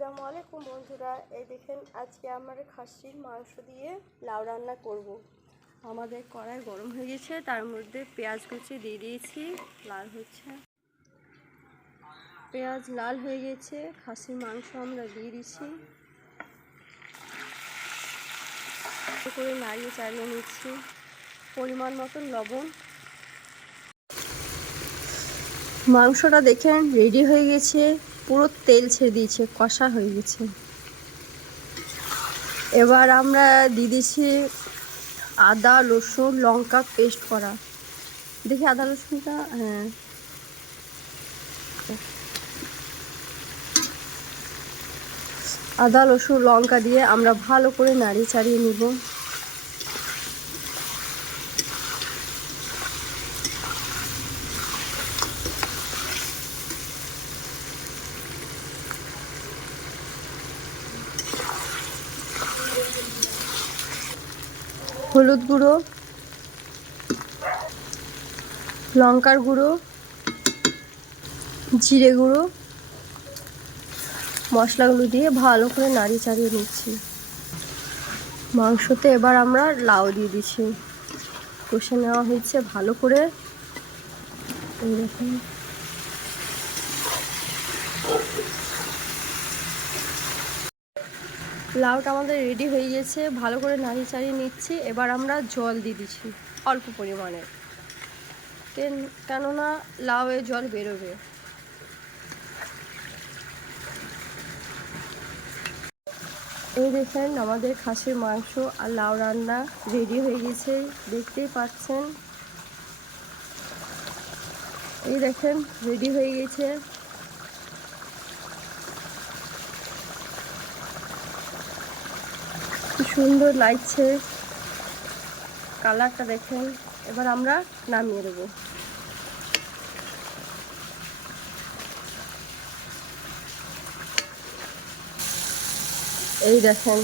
আসসালামু আলাইকুম বন্ধুরা, এই দেখেন আজকে আমরা খাসির মাংস দিয়ে লাউ রান্না করব। আমাদের কড়াই গরম হয়ে গেছে, তার মধ্যে পেঁয়াজ কুচি দিয়ে দিয়েছি, লাল হচ্ছে। পেঁয়াজ লাল হয়ে গেছে, খাসির মাংস আমরা দিয়ে দিচ্ছি, করে নাড়িয়ে চাড়িয়ে নিচ্ছি। পরিমাণ মতন লবণ। মাংসটা দেখেন রেডি হয়ে গেছে, পুরো তেল ছেড়ে দিয়েছে, কষা হয়ে গেছে। এবার আমরা দিয়ে দিচ্ছি আদা রসুন লঙ্কা পেস্ট করা। দেখি আদা রসুনটা, হ্যাঁ, আদা রসুন লঙ্কা দিয়ে আমরা ভালো করে নাড়িয়ে চাড়িয়ে নিব। হলুদ গুঁড়ো, লঙ্কার গুঁড়ো, জিরে গুঁড়ো, মশলাগুলো দিয়ে ভালো করে নাড়িয়ে চাড়িয়ে নিচ্ছি। মাংসতে এবার আমরা লাউ দিয়ে দিচ্ছি, কষে নেওয়া হয়েছে ভালো করে। এই দেখুন, লাউটা আমাদের রেডি হয়ে গেছে, ভালো করে নাড়িয়ে চাড়িয়ে নিচ্ছি। এবার আমরা জল দিয়ে দিচ্ছি অল্প পরিমাণে, কেননা লাউয়ে জল বেরোবে। এই দেখেন আমাদের খাসির মাংস আর লাউ রান্না রেডি হয়ে গেছে, দেখতেই পাচ্ছেন। এই দেখেন রেডি হয়ে গেছে। কি সুন্দর লাগছে, কালারটা দেখেন। এবার আমরা নামিয়ে দেবো। এই দেখেন